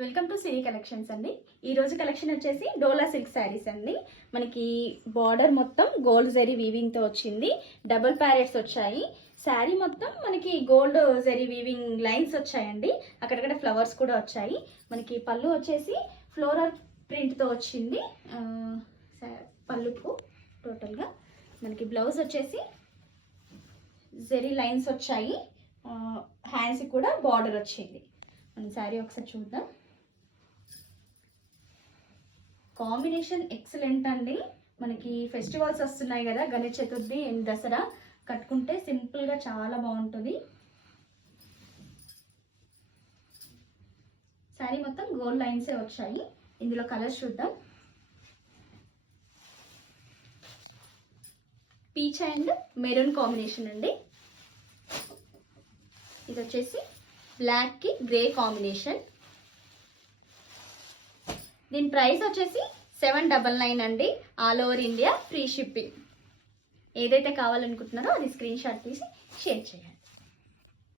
Welcome to Siri collections అండి. ఈ రోజు కలెక్షన్ వచ్చేసి డోలా సిల్క్ శారీస్ అండి. మనకి బార్డర్ మొత్తం గోల్డ్ జరీ వీవింగ్ తో వచ్చింది. డబుల్ ప్యారెట్స్ వచ్చాయి. శారీ మొత్తం మనకి గోల్డ్ జరీ వీవింగ్ లైన్స్ వచ్చాయండి. అక్కడక్కడ ఫ్లవర్స్ కూడా వచ్చాయి. మనకి పళ్ళు వచ్చేసి ఫ్లోరల్ ప్రింట్ తో వచ్చింది. పళ్ళుకు టోటల్గా మనకి బ్లౌజ్ వచ్చేసి జరీ లైన్స్ వచ్చాయి. హ్యాండ్స్ కూడా బార్డర్ వచ్చింది. మన శారీ ఒకసారి చూద్దాం. కాంబినేషన్ ఎక్సలెంట్ అండి. మనకి ఫెస్టివల్స్ వస్తున్నాయి కదా, గణేష్ చతుర్థి అండ్ దసరా, కట్టుకుంటే సింపుల్గా చాలా బాగుంటుంది. శారీ మొత్తం గోల్డ్ లైన్సే వచ్చాయి. ఇందులో కలర్స్ చూద్దాం. పీచ్ అండ్ మెరూన్ కాంబినేషన్ అండి. ఇది వచ్చేసి బ్లాక్ కి గ్రే కాంబినేషన్. దీని ప్రైస్ వచ్చేసి 799 అండి. All over India free shipping. ఏదైతే కావాలనుకుంటున్నారో అది స్క్రీన్ షాట్ తీసి షేర్ చేయండి.